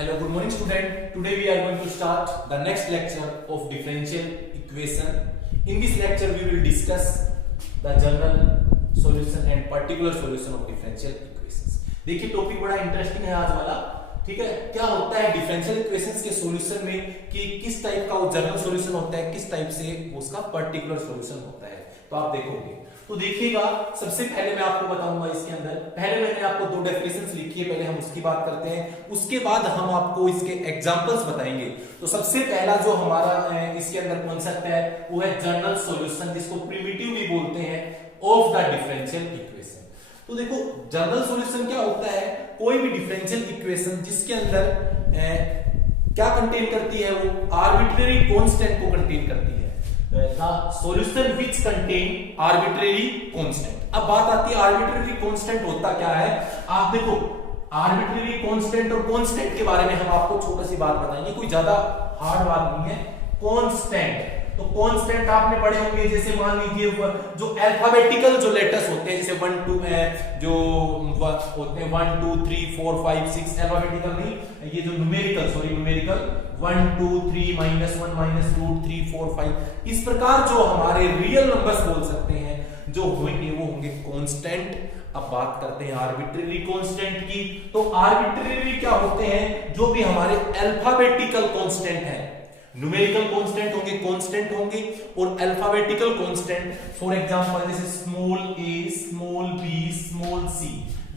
Hello, good morning student. Today we are going to start the next lecture of differential equation. In this lecture we will discuss the general solution and particular solution of differential equations. देखिए topic बड़ा interesting है आज वाला, ठीक है। क्या होता है डिफरेंशियल इक्वेशंस के सॉल्यूशन में कि किस टाइप का वो जनरल सॉल्यूशन होता है, किस टाइप से उसका पर्टिकुलर सॉल्यूशन होता है, तो आप देखोगे। तो देखिएगा, सबसे पहले मैं आपको बताऊंगा इसके अंदर, पहले मैंने आपको दो डेफिनेशंस लिखी है, पहले हम उसकी बात करते हैं, उसके बाद हम आपको इसके एग्जांपल्स बताएंगे। तो सबसे पहला जो हमारा इसके अंदर कॉन्सेप्ट है वो है जनरल सॉल्यूशन, जिसको प्रिमिटिव भी बोलते हैं, ऑफ द डिफरेंशियल इक्वेशन। तो देखो जनरल सॉल्यूशन क्या होता है, कोई भी डिफरेंशियल इक्वेशन जिसके अंदर क्या कंटेन करती है, वो आर्बिट्रेरी कांस्टेंट को कंटेन करती है। The solution which contain arbitrary constant। अब बात आती है arbitrary constant होता क्या है। आप देखो arbitrary constant और constant के बारे में हम आपको छोटी सी बात बताएंगे, कोई ज्यादा हार्ड बात नहीं है। constant, तो कांस्टेंट आपने पढ़े होंगे, जैसे मान लीजिए जो अल्फाबेटिकल जो लेटर्स होते हैं, जैसे 1 2 जो होते हैं 1 2 3 4 5 6, अल्फाबेटिकल नहीं, ये जो न्यूमेरिकल 1 2 3 -1 -√3 4 5, इस प्रकार जो हमारे रियल नंबर्स बोल सकते हैं जो होंगे वो होंगे कांस्टेंट। अब बात करते हैं आर्बिट्रेरी कांस्टेंट की। तो आर्बिट्रेरी क्या होते हैं, जो भी हमारे अल्फाबेटिकल कांस्टेंट हैं, न्यूमेरिकल कांस्टेंट होंगे, कांस्टेंट होंगे, और अल्फाबेटिकल कांस्टेंट, फॉर एग्जांपल जैसे small a, small b, small c,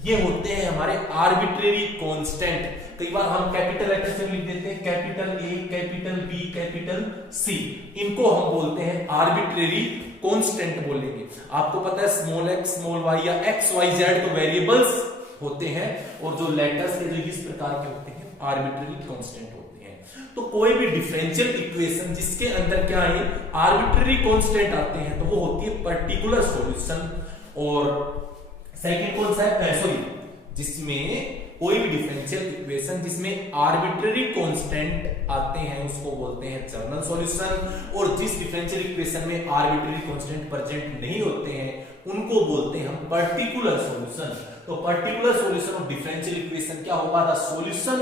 ये होते हैं हमारे आर्बिट्रेरी कांस्टेंट। कई बार हम कैपिटल लेटर से लिख देते हैं, capital A, capital B, capital C, इनको हम बोलते हैं आर्बिट्रेरी कांस्टेंट बोलेंगे। आपको पता है स्मॉल x, स्मॉल y या x y z तो वेरिएबल्स होते हैं, और जो लेटर्स के जो इस प्रकार के होते हैं आर्बिट्रेरी कांस्टेंट होते हैं। तो कोई भी डिफरेंशियल इक्वेशन जिसके अंदर क्या है आर्बिट्रेरी कांस्टेंट आते हैं, तो वो होती है पर्टिकुलर सॉल्यूशन। और सेकंड कौन सा है, जिसमें कोई भी डिफरेंशियल इक्वेशन जिसमें आर्बिट्रेरी कांस्टेंट आते हैं उसको बोलते हैं जनरल सॉल्यूशन, और जिस डिफरेंशियल इक्वेशन में आर्बिट्रेरी कांस्टेंट प्रेजेंट नहीं होते हैं उनको बोलते हैं हम पर्टिकुलर सॉल्यूशन। तो particular solution of differential equation क्या होगा, the solution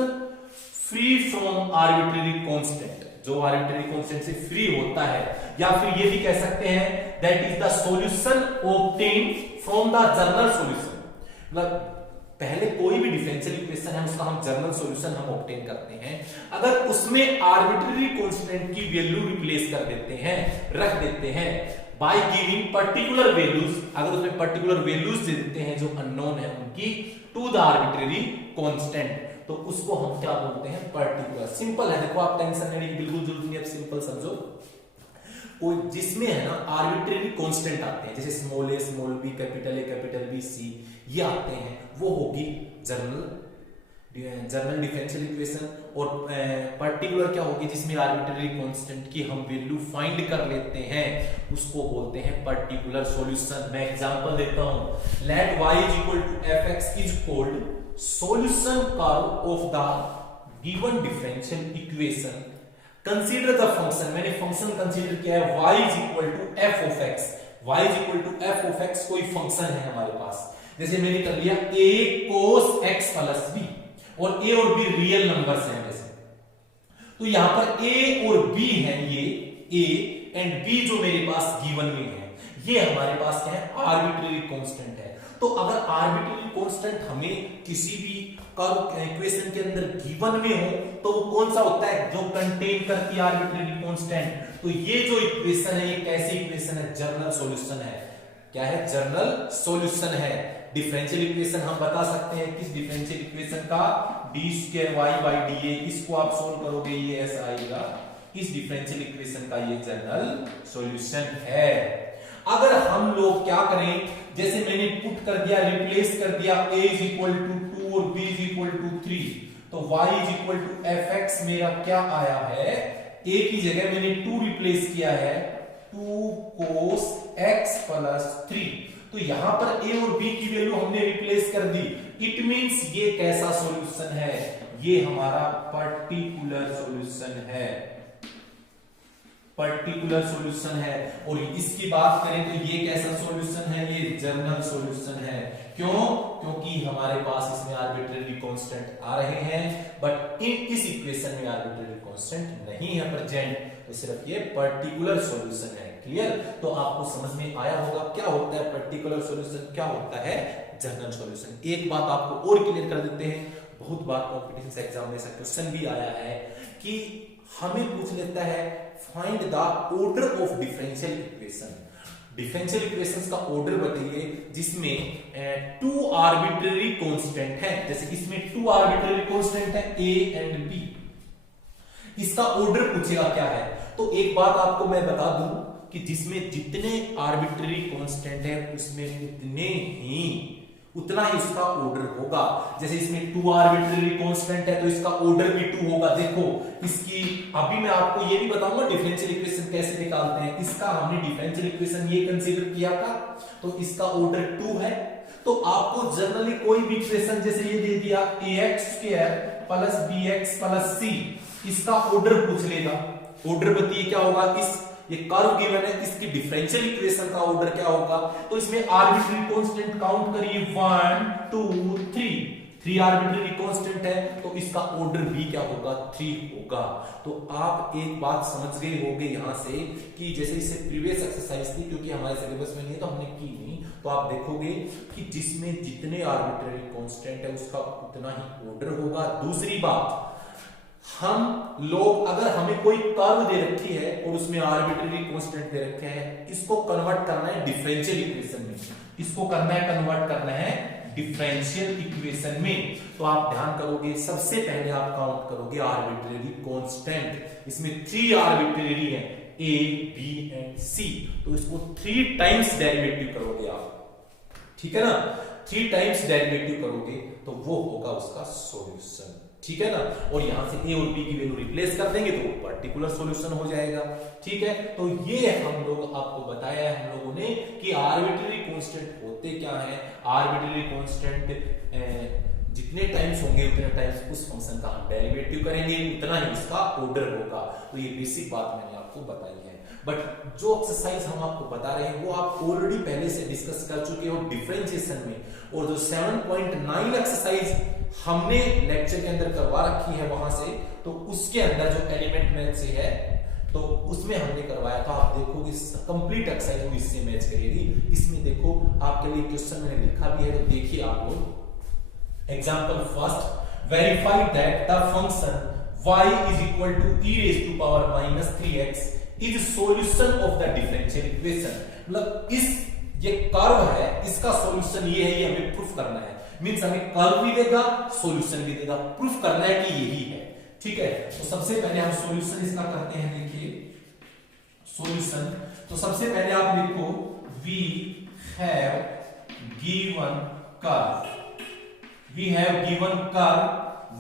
free from arbitrary constant, जो आर्बिट्रेरी कांस्टेंट से फ्री होता है, या फिर ये भी कह सकते हैं that is the solution obtained from the general solution. मतलब पहले कोई भी डिफरेंशियल इक्वेशन है उसका हम जनरल सॉल्यूशन हम ऑब्टेन करते हैं, अगर उसमें आर्बिट्रेरी कांस्टेंट की वैल्यू रिप्लेस कर देते हैं, रख देते हैं बाय गिविंग पर्टिकुलर वैल्यूज, अगर उसमें पर्टिकुलर वैल्यूज दे देते हैं जो अननोन है उनकी, टू द आर्बिट्रेरी कांस्टेंट, तो उसको हम क्या बोलते हैं पर्टिकुलर। सिंपल है, देखो आप टेंशन लेने की बिल्कुल जरूरत नहीं है, सिंपल समझो। कोई जिसमें है ना आर्बिट्रेरी कांस्टेंट आते हैं, जैसे small a, small b, capital A, capital B, C, ये आते हैं, वो होगी जनरल डिफरेंशियल इक्वेशन। और पर्टिकुलर क्या होगी, जिसमें आर्बिट्रेरी कांस्टेंट की हम वैल्यू फाइंड कर लेते हैं, उसको बोलते हैं पर्टिकुलर सॉल्यूशन। मैं एग्जांपल देता हूं, let y = fx is called solution curve of the given differential equation। consider the function, मैंने फंक्शन कंसीडर किया है y = f of x, y = f of x कोई फंक्शन है हमारे पास, जैसे मैंने कर लिया a cos x + b, और a और b रियल नंबर्स हैं जैसे, तो यहां पर a और b है, ये a एंड b जो मेरे पास गिवन में है, ये हमारे पास क्या है आर्बिट्रेरी कांस्टेंट है। तो अगर आर्बिट्रेरी कांस्टेंट हमें किसी भी कर्व इक्वेशन के अंदर गिवन में हो, तो वो कौन सा होता है, जो कंटेन करती है आर्बिट्रेरी कांस्टेंट। तो ये जो इक्वेशन है, ये कैसी इक्वेशन है, जनरल सॉल्यूशन है। क्या है, जनरल सॉल्यूशन है। डिफरेंशियल इक्वेशन हम बता सकते हैं किस डिफरेंशियल इक्वेशन का, d2y/dA, इसको आप सोल्व करोगे ये ऐसा आएगा, इस डिफरेंशियल इक्वेशन का ये जनरल सॉल्यूशन है। अगर हम लोग क्या करें, जैसे मैंने पुट कर दिया, रिप्लेस कर दिया a = 2 और b = 3, तो y = fx मेरा क्या आया है, a की जगह मैंने 2 रिप्लेस किया है, 2 cos x + 3, तो यहां पर a और b की वैल्यू हमने रिप्लेस कर दी। इट मींस ये कैसा सॉल्यूशन है, ये हमारा पर्टिकुलर सॉल्यूशन है, पर्टिकुलर सॉल्यूशन है। और इसकी बात करें तो ये कैसा सॉल्यूशन है, ये जनरल सॉल्यूशन है। क्यों? क्योंकि हमारे पास इसमें आर्बिट्रेरी कांस्टेंट आ रहे हैं, बट इस इक्वेशन में आर्बिट्रेरी कांस्टेंट नहीं है प्रेजेंट, तो सिर्फ ये पर्टिकुलर सॉल्यूशन है। क्लियर? तो आपको समझ में आया होगा क्या होता है पर्टिकुलर सॉल्यूशन, क्या होता है जनरल सॉल्यूशन। एक बात आपको और क्लियर कर देते हैं, बहुत बार कॉम्पिटिशन एग्जाम में ऐसा क्वेश्चन भी आया है कि हमें पूछ लेता है find the order of differential equation. Differential equations का ऑर्डर बताइए जिसमें टू आर्बिट्रेरी कांस्टेंट है, जैसे इसमें टू आर्बिट्रेरी कांस्टेंट है ए एंड बी, इसका ऑर्डर पूछेगा क्या है। तो एक बात आपको मैं बता दूं कि जिसमें जितने आर्बिट्रेरी कांस्टेंट है उसमें उतना ही उसका ऑर्डर होगा। जैसे इसमें टू आर्बिट्रेरी कांस्टेंट है तो इसका ऑर्डर भी टू होगा। देखो इसकी अभी मैं आपको ये भी बताऊंगा डिफरेंशियल इक्वेशन कैसे निकालते हैं। इसका हमने डिफरेंशियल इक्वेशन ये कंसीडर किया था, तो इसका ऑर्डर टू है। तो आपको जनरली कोई भी इक्वेशन जैसे ये दे दिया ax² plus bx plus c, इसका ऑर्डर पूछ लेगा। ऑर्डर बताइए क्या होगा, इस ये कर्व गिवन है, इसकी डिफरेंशियल इक्वेशन का ऑर्डर क्या होगा। तो इसमें आर्बिट्रेरी कांस्टेंट काउंट करिए 1 2 3 आर्बिट्रेरी कांस्टेंट है, तो इसका ऑर्डर भी क्या होगा 3 होगा। तो आप एक बात समझ गए होंगे यहां से कि जैसे इसे प्रीवियस एक्सरसाइज थी, क्योंकि हमारे सिलेबस में नहीं है तो हमने की नहीं, तो आप देखोगे कि जिसमें जितने आर्बिट्रेरी कांस्टेंट है उसका उतना ही ऑर्डर होगा। दूसरी बात, हम लोग अगर हमें कोई कर्व दे रखी है और उसमें आर्बिट्रेरी कांस्टेंट दे रखे हैं, इसको कन्वर्ट करना है डिफरेंशियल इक्वेशन में, इसको करना है कन्वर्ट करना है डिफरेंशियल इक्वेशन में। तो आप ध्यान करोगे सबसे पहले आप काउंट करोगे आर्बिट्रेरी कांस्टेंट। इसमें 3 आर्बिट्रेरी है ए बी एंड सी, तो इसको 3 टाइम्स डेरिवेटिव करोगे आप, ठीक है ना। 3 टाइम्स डेरिवेटिव करोगे तो वो होगा उसका सॉल्यूशन, ठीक है ना। और यहां से ए और बी की वैल्यू रिप्लेस कर देंगे तो पर्टिकुलर सॉल्यूशन हो जाएगा, ठीक है। तो ये हम लोग आपको बताया है हम लोगों ने कि आर्बिट्रेरी कांस्टेंट होते क्या है। आर्बिट्रेरी कांस्टेंट जितने टाइम्स होंगे उतने टाइम्स उस फंक्शन का हम डेरिवेटिव करेंगे, उतना ही उसका ऑर्डर होगा। तो ये बेसिक बात मैंने आपको बताई है। बट जो एक्सरसाइज हम आपको बता रहे हैं वो आप ऑलरेडी पहले से डिस्कस कर चुके हो डिफरेंशिएशन में, और जो 7.9 एक्सरसाइज हमने लेक्चर के अंदर करवा रखी है वहां से, तो उसके अंदर जो एलिमेंट मैथ से है तो उसमें हमने करवाया था। आप देखोगे कंप्लीट एक्सरसाइज वो इससे मैच करेगी। इसमें देखो आपके लिए क्वेश्चन मैंने लिखा भी है, तो देखिए आप लोग। Example first, verify that the function y is equal to e raised to power minus 3x is solution of the differential equation। मतलब इस ये कर्व है, इसका सॉल्यूशन ये है, ये हमें प्रूफ करना है। मींस हमें कर्व भी देगा सॉल्यूशन भी देगा, प्रूफ करना है कि यही है, ठीक है। तो सबसे पहले हम सॉल्यूशन इसका करते हैं। देखिए सॉल्यूशन, तो सबसे पहले आप लिखो we have given curve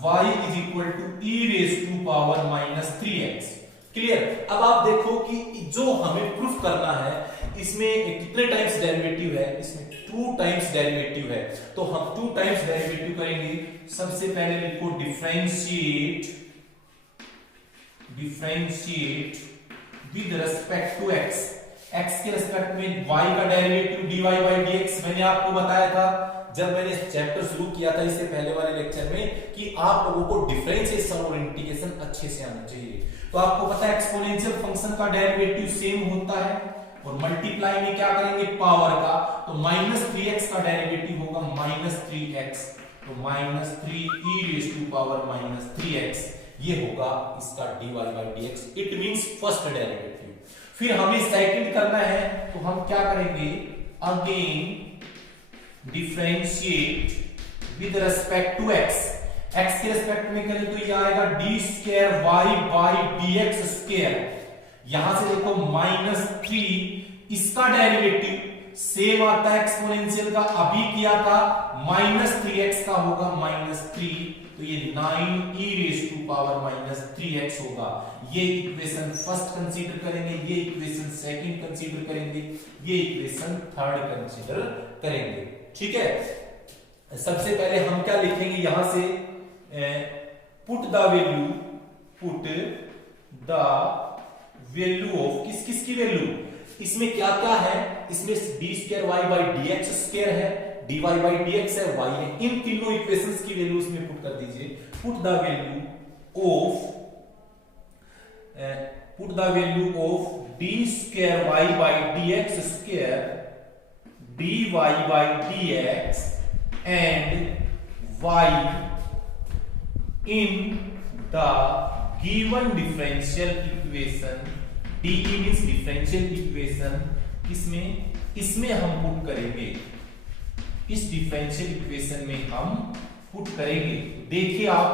y is equal to e raised to power minus 3x। Clear. अब आप देखो कि जो हमें प्रूफ करना है इसमें कितने टाइम्स डेरिवेटिव है, इसमें 2 टाइम्स डेरिवेटिव है। तो हम 2 टाइम्स डेरिवेटिव करेंगे। सबसे पहले लिखो differentiate with respect to x। x के रिस्पेक्ट में y का डेरिवेटिव dy by dx मैंने आपको बताया था जब मैंने चैप्टर शुरू किया था इससे पहले वाले लेक्चर में कि आप लोगों को डिफरेंशिएशन और इंटीग्रेशन अच्छे से आना चाहिए। तो आपको पता है एक्सपोनेंशियल फंक्शन का डेरिवेटिव सेम होता है, और मल्टीप्लाई में क्या करेंगे पावर का, तो -3x का डेरिवेटिव होगा -3x, तो -3 e raised to power -3x, ये होगा इसका dy by dx। It means first derivative. फिर हमें सेकंड करना है, तो हम क्या करेंगे, again differentiate with respect to x। x के रिस्पेक्ट में करें तो ये आएगा d² y by dx square. यहां से देखो -3 इसका डेरिवेटिव सेम आता है एक्सपोनेंशियल का, अभी किया था -3x का होगा -3, तो ये 9 e raised to power -3x होगा। ये इक्वेशन फर्स्ट कंसीडर करेंगे, ये इक्वेशन सेकंड कंसीडर करेंगे, ये इक्वेशन थर्ड कंसीडर करेंगे, ठीक है। सबसे पहले हम क्या लिखेंगे यहां से, पुट द वैल्यू ऑफ किस किस की वैल्यू, इसमें क्या क्या है, इसमें d square y by d x square है, dy by dx है, y है, इन तीनों इक्वेशंस की वैल्यू इसमें पुट कर दीजिए। Put the value of d square y by dx square dy by dx and y in the given differential equation, d means differential equation, इसमें हम put करेंगे, इस डिफरेंशियल इक्वेशन में हम पुट करेंगे। देखिए आप,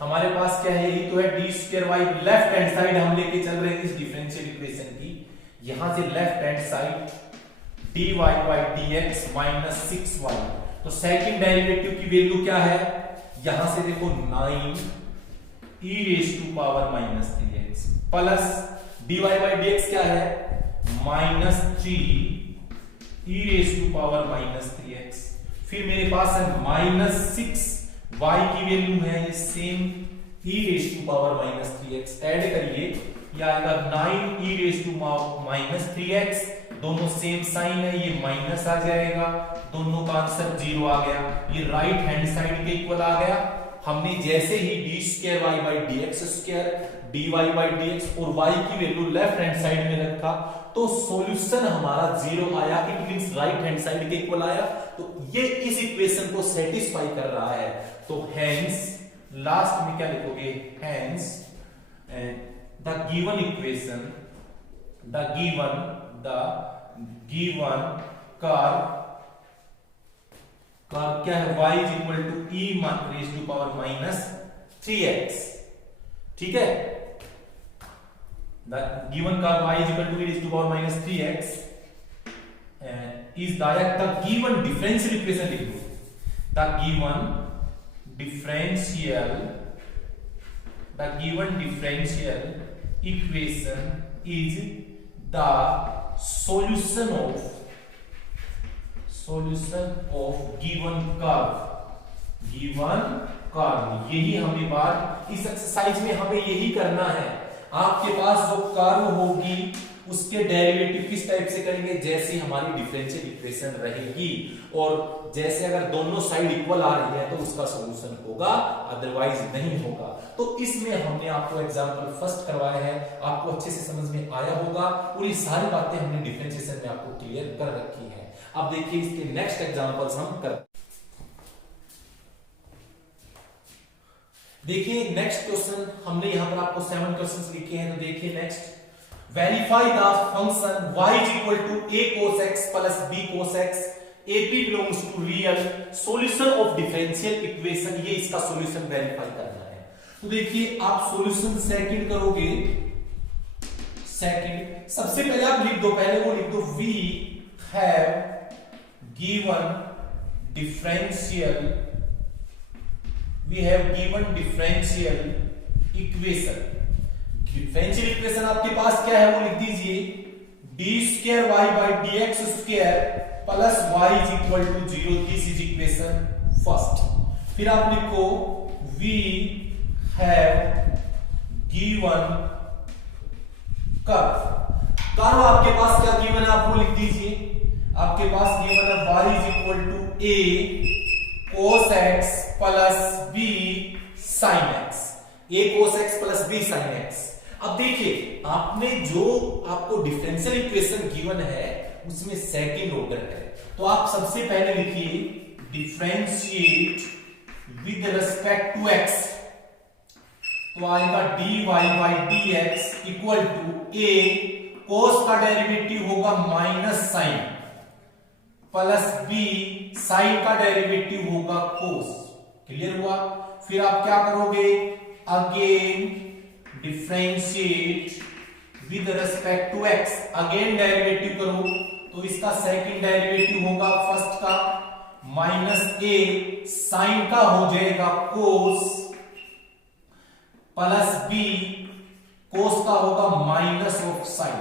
हमारे पास क्या है, ये तो है d square y, left hand side हम लेके चल रहे हैं इस डिफरेंशियल इक्वेशन की, यहां से left hand side dy by dx minus 6y, तो सेकंड डेरिवेटिव की वैल्यू क्या है, यहां से देखो 9 e raise to power minus 3x plus dy by dx क्या है, minus 3 e raise to power minus 3x, फिर मेरे पास है माइनस 6 y की वैल्यू है ये same e raise to power minus 3x, add करिए ये आएगा 9 e raise to minus 3x, दोनों सेम साइन है, ये माइनस आ जाएगा, दोनों का आंसर 0 आ गया, ये राइट हैंड साइड के इक्वल आ गया। हमने जैसे ही d square y by d x square d y by d x और y की वैल्यू लेफ्ट हैंड साइड में रखा तो सॉल्यूशन हमारा 0 आया, it means right hand side के इक्वल आया, तो ये इस इक्वेशन को सेटिस्फाई कर रहा है। तो हेंस लास्ट में क्या लिखोगे, hence the given equation, the given curve क्या है, y is equal to e raise to power minus 3x, ठीक है, the given curve y is equal to e raise to power minus 3x is the given differential equation, लिख दो the given differential equation is the solution of given curve। यही हमें बात इस exercise में हमें यही करना है। आपके पास जो कर्व होगी उसके डेरिवेटिव किस टाइप से करेंगे, जैसे हमारी डिफरेंशियल इक्वेशन रहेगी और जैसे अगर दोनों साइड इक्वल आ रही है तो उसका सॉल्यूशन होगा, अदरवाइज नहीं होगा। तो इसमें हमने आपको एग्जांपल फर्स्ट करवाया है, आपको अच्छे से समझ में आया होगा और ये सारी बातें हमने डिफरेंशिएशन में आपको क्लियर कर रखी है। अब देखिए इसके नेक्स्ट एग्जांपल्स हम करते हैं। देखिए नेक्स्ट क्वेश्चन, हमने यहां पर आपको 7 क्वेश्चंस लिखे हैं, तो देखिए next, verify the function y is equal to a cos x plus b cos x, AP belongs to real, solution of differential equation, ये इसका सॉल्यूशन वेरीफाई करना है। तो देखिए आप सॉल्यूशन सेकंड करोगे, सेकंड सबसे पहले आप लिख दो, पहले वो लिख दो we have given differential equation। Differential equation आपके पास क्या है वो लिख दीजिए, d square y by d x square plus y is equal to 0, this is equation first. फिर आप लिखो वी हैव गिवन कर्व आपके पास क्या गिवन है आप वो लिख दीजिए, आपके पास गिवन है y is equal to a cos x plus b sin x, a cos x plus b sin x। अब देखिए आपने जो आपको डिफरेंशियल इक्वेशन गिवन है उसमें सेकंड ऑर्डर है, तो आप सबसे पहले लिखिए differentiate with respect to x, तो आएगा dy by dx equal to a cos का डेरिवेटिव होगा minus sine plus b sine का डेरिवेटिव होगा cos। क्लियर हुआ? फिर आप क्या करोगे, again differentiate with respect to x, again derivative करो, तो इसका सेकंड डेरिवेटिव होगा फर्स्ट का माइनस a साइन का हो जाएगा cos प्लस b cos का होगा माइनस ऑफ साइन।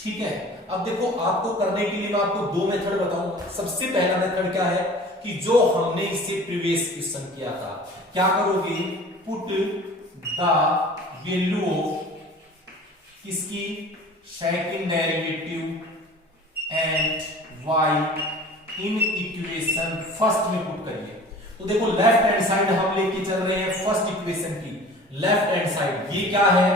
ठीक है, अब देखो आपको करने के लिए मैं आपको दो मेथड बताऊं। सबसे पहला मेथड क्या है कि जो हमने इससे प्रीवियस क्वेश्चन किया था, क्या करोगे, पुट द वैल्यू ऑफ किसकी, second derivative and y in equation first में पुट करिए। तो देखो लेफ्ट हैंड साइड हम लेके चल रहे हैं फर्स्ट इक्वेशन की, लेफ्ट हैंड साइड ये क्या है,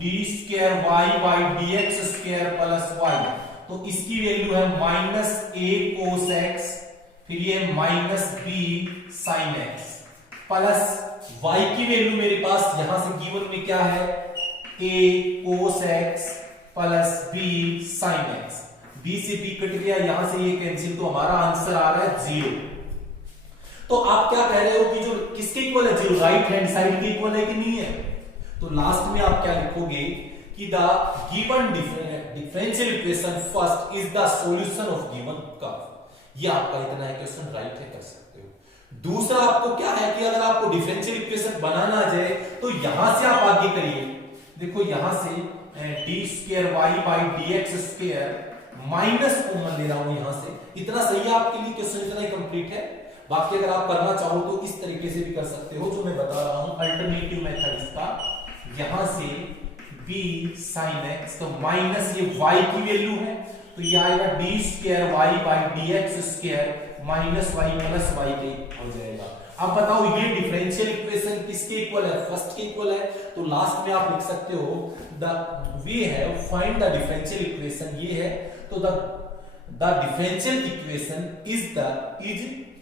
d square y by d x square plus y, तो इसकी वैल्यू है माइनस ए कोस एक्स, फिर ये minus b sine x, plus y की वैल्यू मेरे पास यहां से गिवन में क्या है, a cos x plus b sin x, b से b कट गया, यहां से ये कैंसिल, तो हमारा आंसर आ रहा है 0। तो आप क्या कह रहे हो कि जो किसके इक्वल है, 0 राइट हैंड साइड के इक्वल है कि नहीं है। तो लास्ट में आप क्या लिखोगे कि the given differential equation first is the solution of given curve. ये आपका इतना है क्वेश्चन राइट है, कर सकते हो। दूसरा आपको क्या है कि अगर आपको डिफरेंशियल इक्वेशन बनाना आ जाए तो यहां से आप आगे करिए, देखो यहां से d square y by d x square minus common ले रहा हूं यहां से, इतना सही है आपके लिए, क्वेश्चन इतना ही कंप्लीट है। बाकी अगर आप करना चाहो तो इस तरीके से भी कर सकते हो जो मैं बता रहा हूं, अल्टरनेटिव मेथड इसका, यहां से b sin x, तो माइनस ये y की वैल्यू है, तो ये आएगा d square y by d x square minus y plus y के हो जाएगा। अब बताओ ये डिफरेंशियल इक्वेशन किसके इक्वल है, फर्स्ट के इक्वल है। तो लास्ट में आप लिख सकते हो the we have find the differential equation, ये है, तो the differential equation is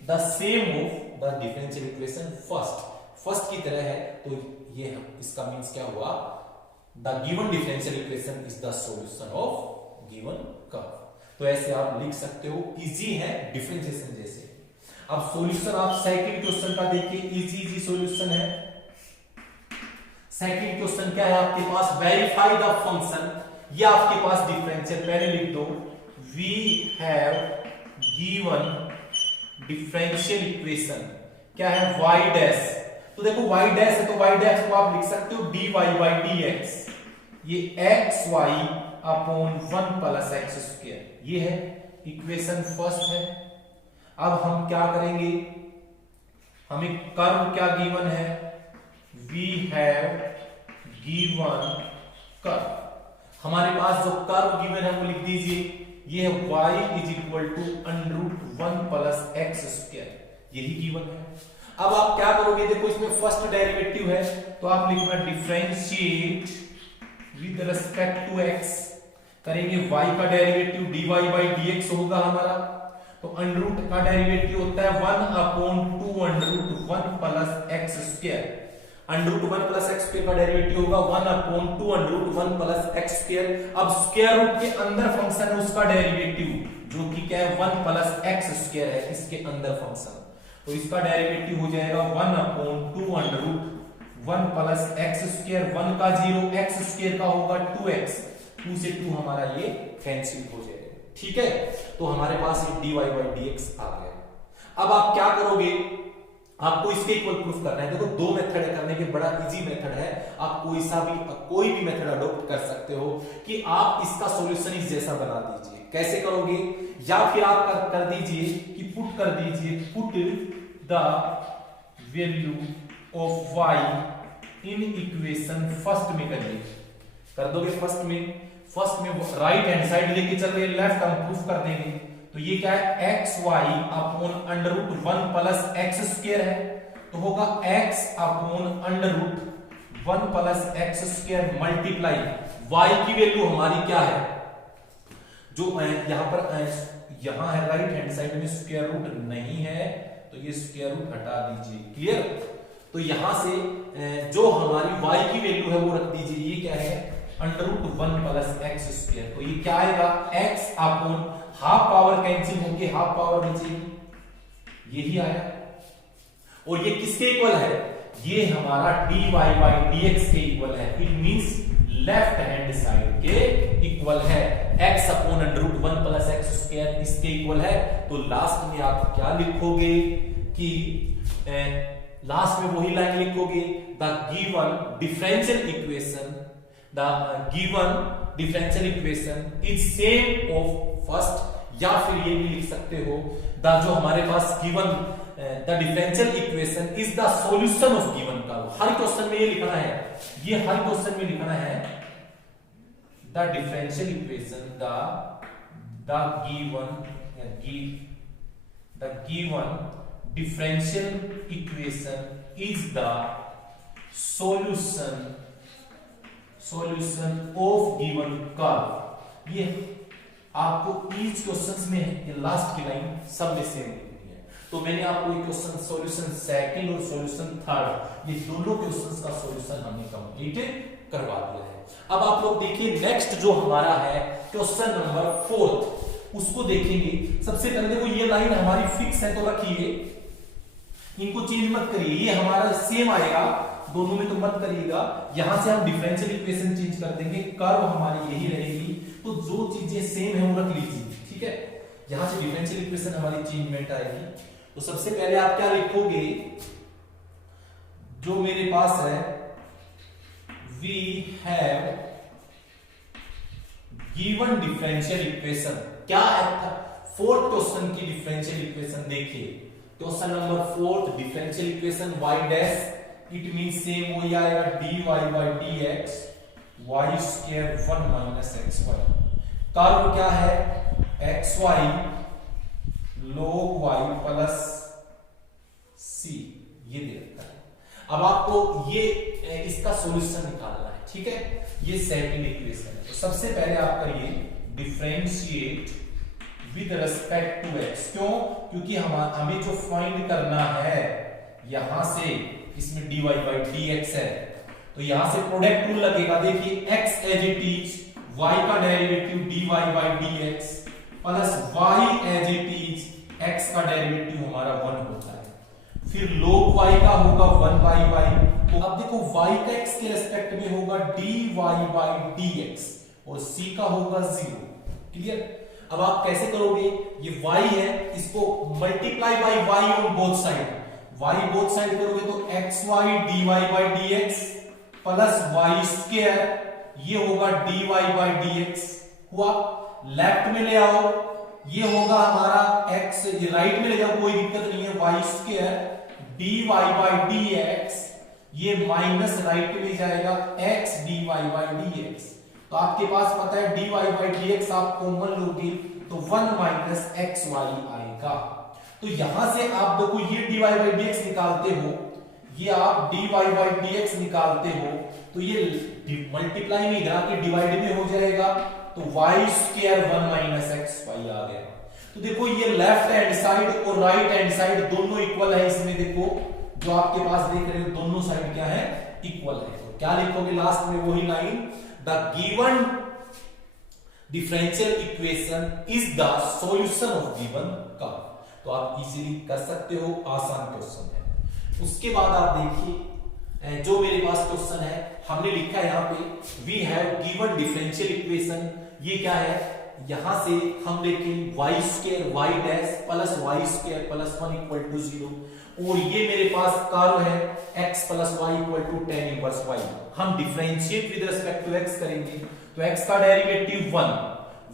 the same of the differential equation first की तरह है, तो ये इसका मींस क्या हुआ, the given differential equation is the solution of given curve. तो ऐसे आप लिख सकते हो, इजी है डिफरेंशिएशन जैसे। अब सॉल्यूशन आप सेकंड क्वेश्चन का देखिए, इजी सॉल्यूशन है। सेकंड क्वेश्चन क्या है आपके पास, वेरीफाई द फंक्शन, ये आपके पास डिफरेंशियल, पहले लिख दो, we have given differential equation क्या है, y डैश, तो देखो y डैश है तो y डैश को आप लिख सकते हो dy बाई dx, ये xy upon 1 plus x square, ये है इक्वेशन फर्स्ट है। अब हम क्या करेंगे, हमें कर्व क्या गिवन है, वी हैव गिवन कर्व, हमारे पास जो कर्व गिवन है वो लिख दीजिए, ये है y is equal to √1 plus x square, यही गिवन है। अब आप क्या करोगे, देखो इसमें फर्स्ट डेरिवेटिव है, तो आप लिखना differentiate with respect to x, करेंगे y का डेरिवेटिव dy बाई dx होगा हमारा, तो अंडरूट का डेरिवेटिव होता है 1 upon 2 √1 plus x square, √1 plus x square का डेरिवेटिव होगा 1 अपॉन 2 √1 प्लस एक्स स्क्वायर। अब स्क्वायर रूट के अंदर फंक्शन है उसका डेरिवेटिव जो कि क्या है 1 प्लस एक्स स्क्वायर है, इसके अंदर फंक्शन, तो इसका डेरिवेटिव हो जाएगा 1 अपॉन 2 √1 प्लस एक्स स्क्वायर, 1 का 0 एक्स स्क्वायर का होगा 2x, 2 से 2 हमारा ये कैंसिल हो जाएगा, ठीक है। तो हमारे पास ये dy बाई dx आ गया। अब आप क्या करोगे, आपको इसके इक्वल प्रूफ करना है। देखो दो मेथड है करने के, बड़ा इजी मेथड है, आप कोई भी मेथड अडॉप्ट कर सकते हो कि आप इसका सॉल्यूशन इस जैसा बना दीजिए। कैसे करोगे, या फिर आप कर दीजिए कि पुट कर दीजिए, put the value of y in equation first में करिए, कर दोगे फर्स्ट में राइट हैंड साइड लेके चल रहे, लेफ्ट हम प्रूफ कर देंगे, तो ये क्या है xy upon √1 plus x square है, तो होगा x upon √1 plus x square multiply y की वैल्यू हमारी क्या है, जो यहां है राइट हैंड साइड में स्क्वायर रूट नहीं है, तो ये स्क्वायर रूट हटा दीजिए, क्लियर। तो यहां से जो हमारी y की वैल्यू है वो रख दीजिए, ये क्या है √1 प्लस एक्स स्क्वायर, तो ये क्या आएगा x upon half power cancel होके हाफ पावर बचेगी, यही आया। और ये किसके इक्वल है, ये हमारा dy बाई dx के इक्वल है, it means left hand side के इक्वल है, x upon √1 plus x square इसके इक्वल है। तो लास्ट में आप क्या लिखोगे कि लास्ट में वही लाइन लिखोगे, the given differential equation is same of first, या फिर ये भी लिख सकते हो द जो हमारे पास given the differential equation is the solution of given curve. हर क्वेश्चन में ये लिखना है, ये हर क्वेश्चन में लिखना है, the differential equation the given differential equation is the solution of given curve। ये आपको इस क्वेश्चंस में ये लास्ट की लाइन सब में सेम लिखनी है। तो मैंने आपको ये क्वेश्चन सॉल्यूशन सेकंड और सॉल्यूशन थर्ड ये दोनों क्वेश्चंस का सॉल्यूशन हमने कंप्लीट करवा दिया है। अब आप लोग देखिए नेक्स्ट जो हमारा है क्वेश्चन नंबर 4 उसको देखेंगे। सबसे पहले देखो ये लाइन हमारी फिक्स है तो रखिए, इनको चेंज मत करिए, ये हमारा सेम आएगा दोनों में तो मत करिएगा। यहां से हम डिफरेंशियल इक्वेशन चेंज कर देंगे, कर्व हमारी यही रहेगी। तो जो चीजें सेम है वो रख लीजिए, ठीक है। यहां से डिफरेंशियल इक्वेशन हमारी चेंजमेंट आएगी। तो सबसे पहले आप क्या लिखोगे, जो मेरे पास है we have given differential equation, क्या है फोर्थ क्वेश्चन की डिफरेंशियल इक्वेशन देखिए। Question number 4 differential equation y dash it mean same वही आएगा dy by dx y square 1 minus xy। Curve क्या है xy log y plus c, ये दे रखा है। अब आपको ये इसका सॉल्यूशन निकालना है, ठीक है। ये सेकंड इक्वेशन है। तो सबसे पहले आप करिए differentiate with respect to x। क्यों? क्योंकि हमें जो फाइंड करना है यहां से इसमें dy by dx है, तो यहां से प्रोडक्ट रूल लगेगा। देखिए x as it is y का derivative dy by dx plus y as it is x का डेरिवेटिव हमारा 1 होता है, फिर log y का होगा 1 by y। तो अब देखो y का x के रिस्पेक्ट में होगा dy by dx और c का होगा 0। क्लियर? अब आप कैसे करोगे, ये y है इसको multiply by y on both side, y both side करोगे तो xy dy by dx plus y square ये होगा dy by dx हुआ। लेफ्ट में ले आओ, ये होगा हमारा x, ये राइट में ले जाओ कोई दिक्कत नहीं है, y square dy by dx ये माइनस राइट में जाएगा x dy by dx। तो आपके पास पता है dy by dx आप कॉमन लोगे तो 1 माइनस xy आएगा। तो यहां से आप देखो ये dy by dx निकालते हो, ये आप dy by dx निकालते हो, तो ये मल्टीप्लाई में इधर के डिवाइड में हो जाएगा, तो y स्क्वायर 1 माइनस xy आ गया। तो देखो ये लेफ्ट हैंड साइड और राइट हैंड साइड दोनों इक्वल है। इसमें देखो जो आपके पास देख रहे हो दोनों साइड क्या है, इक्वल है। तो क्या लिखोगे लास्ट में वही line, the given differential equation is the solution of given curve. तो आप इजीली कर सकते हो, आसान क्वेश्चन है। उसके बाद आप देखिए जो मेरे पास क्वेश्चन है हमने लिखा है यहाँ पे we have given differential equation. ये क्या है, यहां से हम देखें y square y dash plus y square plus 1 equal to 0 और ये मेरे पास कर्व है x plus y equal to tan inverse y। हम differentiate with respect to x करेंगे तो x का डेरिवेटिव 1,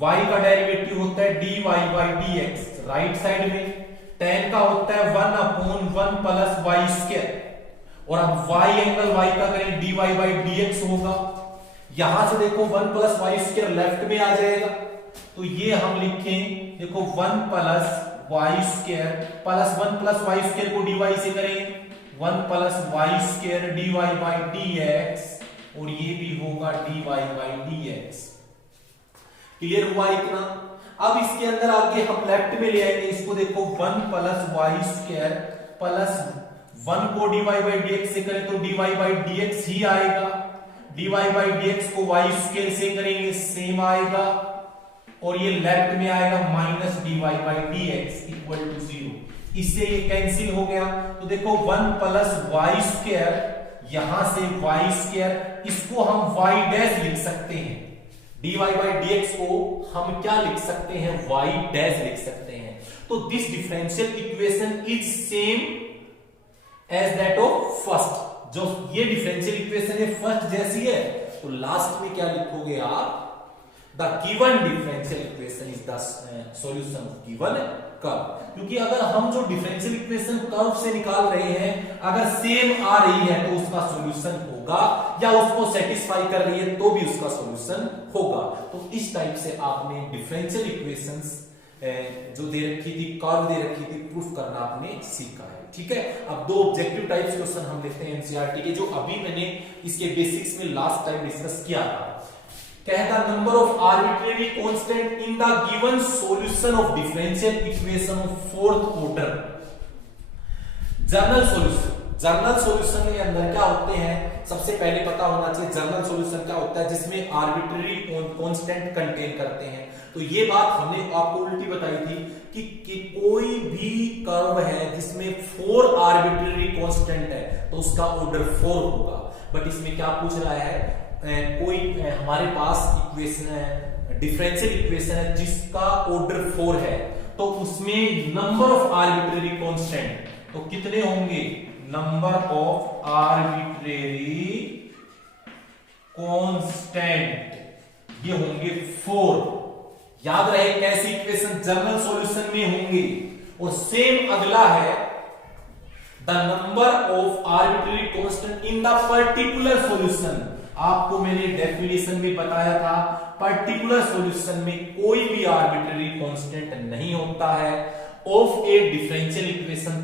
y का डेरिवेटिव होता है dy by dx right side में, tan का होता है 1/1 प्लस y स्क्वायर और अब y एंगल y का करें dy by dx होगा। यहां से देखो 1 प्लस y स्क्वायर लेफ्ट में आ जाएगा, तो ये हम लिखें देखो 1 plus y square plus 1 plus y square को dy से करें 1 plus y square dy by dx और ये भी होगा dy by dx। क्लियर हुआ इतना? अब इसके अंदर आगे हम लेफ्ट में ले आएंगे, इसको देखो 1 प्लस y स्क्वायर प्लस 1 को dy by dx से करें तो dy by dx ही आएगा, dy by dx को y स्क्वायर से करेंगे सेम आएगा और ये लेफ्ट में आएगा minus dy by dx equal to 0। इससे ये कैंसिल हो गया, तो देखो 1 प्लस y स्क्वायर यहां से y स्क्वायर इसको हम y डैश लिख सकते हैं, dy by dx को हम क्या लिख सकते हैं, y डैश लिख सकते हैं। तो this differential equation is same as that of first. जो ये डिफरेंशियल इक्वेशन है फर्स्ट जैसी है, तो लास्ट में क्या लिखोगे आप, the given differential equation is the solution of given curve, क्योंकि अगर हम जो डिफरेंशियल इक्वेशन कर्व से निकाल रहे हैं अगर सेम आ रही है तो उसका सॉल्यूशन होगा, या उसको सेटिस्फाई कर रही है तो भी उसका सॉल्यूशन होगा। तो इस टाइप से आपने डिफरेंशियल इक्वेशंस जो दे रखी थी, कर्व दे रखी थी, प्रूफ करना आपने सीखा है। ठीक है, अब दो ऑब्जेक्टिव टाइप्स क्वेश्चन हम देखते हैं एनसीईआरटी के, जो अभी मैंने इसके बेसिक्स में लास्ट टाइम डिस्कस किया था। कहता number of arbitrary constant in the given solution of differential equation of fourth order. Journal solution के अंदर क्या होते हैं, सबसे पहले पता होना चाहिए जर्नल सॉल्यूशन क्या होता है, जिसमें आर्बिट्रेरी कांस्टेंट कंटेन करते हैं। तो ये बात हमने आपको उल्टी बताई थी कि कोई भी कर्व है जिसमें 4 आर्बिट्रेरी कांस्टेंट है तो उसका ऑर्डर 4 होगा। बट इसमें क्या पूछ रहा है, कोई हमारे पास इक्वेशन है, डिफरेंशियल इक्वेशन है जिसका ऑर्डर 4 है, तो उसमें नंबर ऑफ आर्बिट्रेरी कांस्टेंट तो कितने होंगे, नंबर ऑफ आर्बिट्रेरी कांस्टेंट ये होंगे 4। याद रहे कैसी इक्वेशन जर्नल सॉल्यूशन में होंगे। और सेम अगला है the number of arbitrary constant in the particular solution. आपको मैंने डेफिनेशन में बताया था पर्टिकुलर सॉल्यूशन में कोई भी आर्बिट्रेरी कांस्टेंट नहीं होता है of A differential equation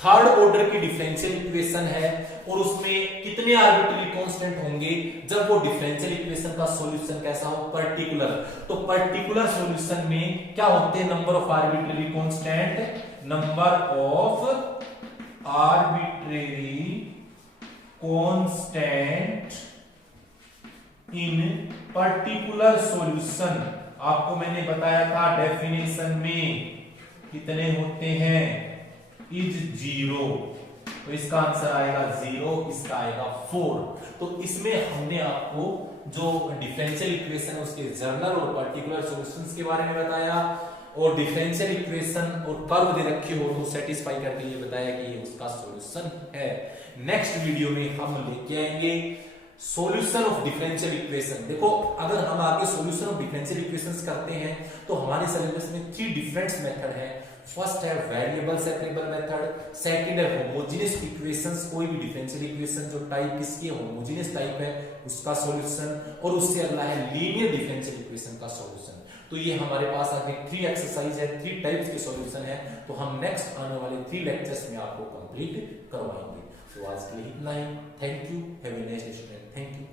third order की डिफरेंशियल इक्वेशन है, और उसमें कितने आर्बिट्रेरी कांस्टेंट होंगे जब वो डिफरेंशियल इक्वेशन का सॉल्यूशन कैसा हो, पर्टिकुलर। तो पर्टिकुलर सॉल्यूशन में क्या होते हैं, number of arbitrary constant, number of arbitrary constant in particular solution. आपको मैंने बताया था डेफिनेशन में कितने होते हैं, इज 0। तो इसका आंसर आएगा 0, इसका आएगा 4। तो इसमें हमने आपको जो डिफरेंशियल इक्वेशन है उसके जर्नल और पर्टिकुलर सॉल्यूशंस के बारे में बताया, और डिफरेंशियल इक्वेशन और कर्व दे रखी हो तो सेटिस्फाई करके ये बताया कि ये उसका सॉल्यूशन है। नेक्स्ट वीडियो में हम लेके आएंगे सॉल्यूशन ऑफ डिफरेंशियल इक्वेशन। देखो अगर हम आगे सॉल्यूशन ऑफ डिफरेंशियल इक्वेशंस करते हैं तो हमारे सिलेबस में 3 डिफरेंट मेथड है। फर्स्ट है वेरिएबल सेपरेबल मेथड, सेकंड है होमोजेनियस इक्वेशंस, कोई भी डिफरेंशियल इक्वेशन जो टाइप किसकी होमोजेनियस टाइप है उसका सॉल्यूशन, और उससे अगला है लीनियर डिफरेंशियल इक्वेशन का सॉल्यूशन। तो ये हमारे पास आगे 3 एक्सरसाइज है, 3 टाइप्स के सॉल्यूशन है, तो हम नेक्स्ट आने वाले 3 लेक्चर्स में आपको कंप्लीट करवाएंगे। तो आज के लिए इतना ही। Thank you, have a nice day student, thank you.